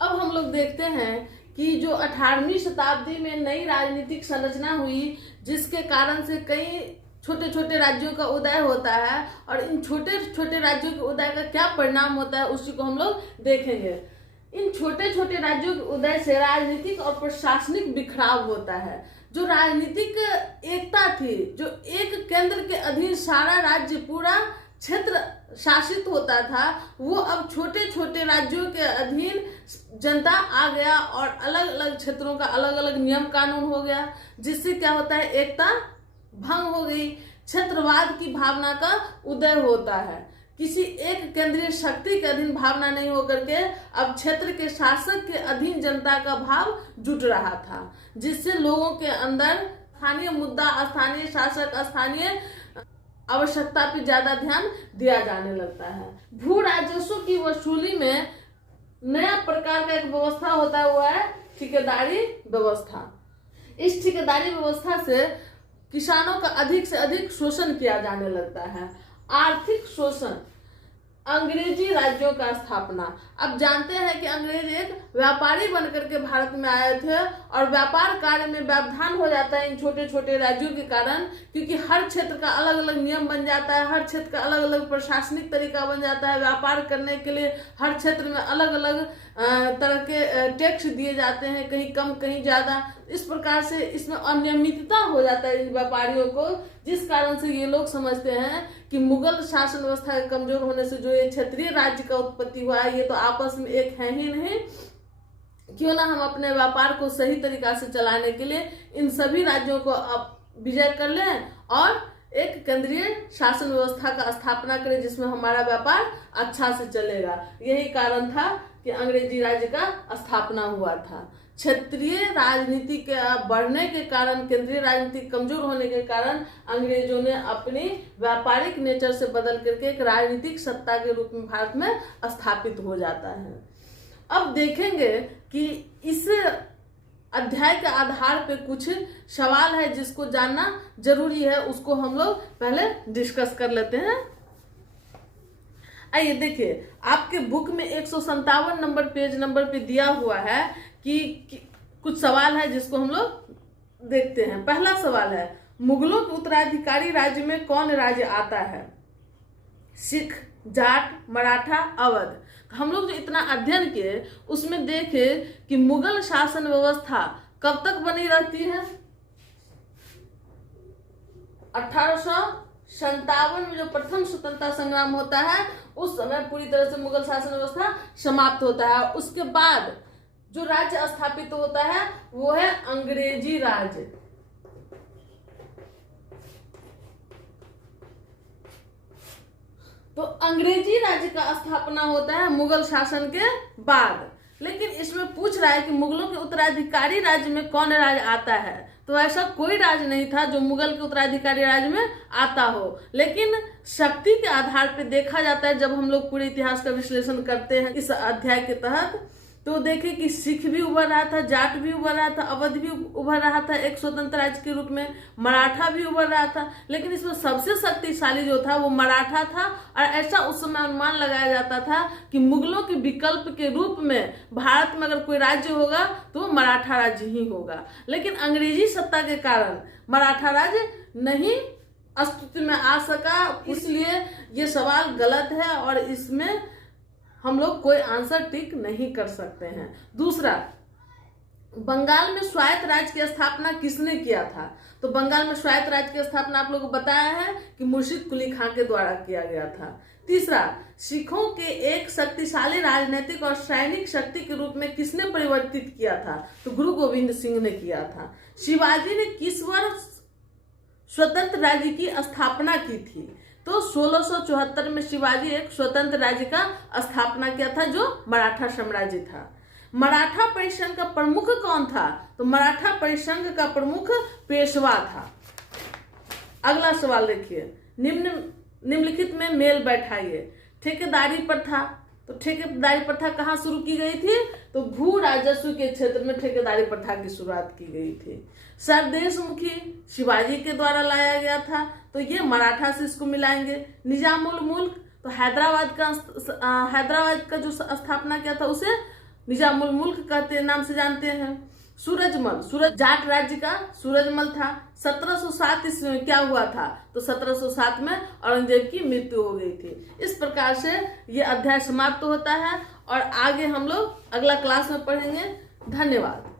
अब हम लोग देखते हैं कि जो 18वीं शताब्दी में नई राजनीतिक संरचना हुई, जिसके कारण से कई छोटे छोटे राज्यों का उदय होता है, और इन छोटे छोटे राज्यों के उदय का क्या परिणाम होता है उसी को हम लोग देखेंगे। इन छोटे छोटे राज्यों के उदय से राजनीतिक और प्रशासनिक बिखराव होता है। जो राजनीतिक एकता थी, जो एक केंद्र के अधीन सारा राज्य, पूरा क्षेत्र शासित होता था, वो अब छोटे छोटे राज्यों के अधीन जनता आ गया और अलग अलग क्षेत्रों का अलग अलग नियम कानून हो गया, जिससे क्या होता है, एकता भंग हो गई, क्षेत्रवाद की भावना का उदय होता है। किसी एक केंद्रीय शक्ति के अधीन भावना नहीं होकर के अब क्षेत्र के शासक के अधीन जनता का भाव जुट रहा था, जिससे लोगों के अंदर स्थानीय मुद्दा, स्थानीय शासक, स्थानीय आवश्यकता पे ज्यादा ध्यान दिया जाने लगता है। भू राजस्व की वसूली में नया प्रकार का एक व्यवस्था होता है, वो है ठेकेदारी व्यवस्था। इस ठेकेदारी व्यवस्था से किसानों का अधिक से अधिक शोषण किया जाने लगता है। आर्थिक शोषण, अंग्रेजी राज्यों का स्थापना। अब जानते हैं कि अंग्रेज एक व्यापारी बनकर के भारत में आए थे, और व्यापार कार्य में व्यवधान हो जाता है इन छोटे छोटे राज्यों के कारण, क्योंकि हर क्षेत्र का अलग अलग नियम बन जाता है, हर क्षेत्र का अलग अलग प्रशासनिक तरीका बन जाता है। व्यापार करने के लिए हर क्षेत्र में अलग अलग तरह के टैक्स दिए जाते हैं, कहीं कम कहीं ज्यादा। इस प्रकार से इसमें अनियमितता हो जाता है इन व्यापारियों को, जिस कारण से ये लोग समझते हैं कि मुगल शासन व्यवस्था के कमजोर होने से जो ये क्षेत्रीय राज्य का उत्पत्ति हुआ है, ये तो आपस में एक है ही नहीं, क्यों ना हम अपने व्यापार को सही तरीका से चलाने के लिए इन सभी राज्यों को विजय कर लें और एक केंद्रीय शासन व्यवस्था का स्थापना करें, जिसमें हमारा व्यापार अच्छा से चलेगा। यही कारण था कि अंग्रेजी राज्य का स्थापना हुआ था। क्षेत्रीय राजनीति के बढ़ने के कारण, केंद्रीय राजनीति कमजोर होने के कारण अंग्रेजों ने अपनी व्यापारिक नेचर से बदल करके एक राजनीतिक सत्ता के रूप में भारत में स्थापित हो जाता है। अब देखेंगे कि इस अध्याय के आधार पे कुछ सवाल है जिसको जानना जरूरी है, उसको हम लोग पहले डिस्कस कर लेते हैं। आइए देखिए, आपके बुक में 157 नंबर पेज नंबर पे दिया हुआ है कि कुछ सवाल है जिसको हम लोग देखते हैं। पहला सवाल है, मुगलों के उत्तराधिकारी राज्य में कौन राज्य आता है? सिख, जाट, मराठा, अवध। तो हम लोग जो इतना अध्ययन किए उसमें देखे कि मुगल शासन व्यवस्था कब तक बनी रहती है? 1857 में जो प्रथम स्वतंत्रता संग्राम होता है, उस समय पूरी तरह से मुगल शासन व्यवस्था समाप्त होता है। उसके बाद जो राज्य स्थापित होता है वो है अंग्रेजी राज्य। तो अंग्रेजी राज्य का स्थापना होता है मुगल शासन के बाद। लेकिन इसमें पूछ रहा है कि मुगलों के उत्तराधिकारी राज्य में कौन राज्य आता है, तो ऐसा कोई राज्य नहीं था जो मुगल के उत्तराधिकारी राज्य में आता हो। लेकिन शक्ति के आधार पर देखा जाता है, जब हम लोग पूरे इतिहास का विश्लेषण करते हैं इस अध्याय के तहत, तो देखे कि सिख भी उभर रहा था, जाट भी उभर रहा था, अवध भी उभर रहा था एक स्वतंत्र राज्य के रूप में, मराठा भी उभर रहा था। लेकिन इसमें सबसे शक्तिशाली जो था वो मराठा था, और ऐसा उस समय अनुमान लगाया जाता था कि मुगलों के विकल्प के रूप में भारत में अगर कोई राज्य होगा तो मराठा राज्य ही होगा। लेकिन अंग्रेजी सत्ता के कारण मराठा राज्य नहीं अस्तित्व में आ सका, इसलिए ये सवाल गलत है और इसमें हम लोग कोई आंसर टिक नहीं कर सकते हैं। दूसरा, बंगाल में स्वायत्त राज्य की स्थापना किसने किया था? तो बंगाल में स्वायत्त राज्य की स्थापना आप लोगों को बताया है कि मुर्शिद कुली खां के द्वारा किया गया था। तीसरा, सिखों के एक शक्तिशाली राजनीतिक और सैनिक शक्ति के रूप में किसने परिवर्तित किया था? तो गुरु गोविंद सिंह ने किया था। शिवाजी ने किस वर्ष स्वतंत्र राज्य की स्थापना की थी? तो 1674 में शिवाजी एक स्वतंत्र राज्य का स्थापना किया था जो मराठा साम्राज्य था। मराठा परिसंघ का प्रमुख कौन था? तो मराठा परिसंघ का प्रमुख पेशवा था। अगला सवाल देखिए, निम्नलिखित में मेल बैठाइए। ठेकेदारी प्रथा, तो ठेकेदारी प्रथा कहाँ शुरू की गई थी? तो भू राजस्व के क्षेत्र में ठेकेदारी प्रथा की शुरुआत की गई थी। सरदेशमुखी शिवाजी के द्वारा लाया गया था, तो ये मराठा से इसको मिलाएंगे। निजामुल मुल्क, तो हैदराबाद का जो स्थापना किया था उसे निजामुल मुल्क कहते नाम से जानते हैं। सूरजमल, सूरज जाट राज्य का सूरजमल था। 1707 ईस्वी में क्या हुआ था, तो 1707 में औरंगजेब की मृत्यु हो गई थी। इस प्रकार से ये अध्याय समाप्त होता है और आगे हम लोग अगला क्लास में पढ़ेंगे। धन्यवाद।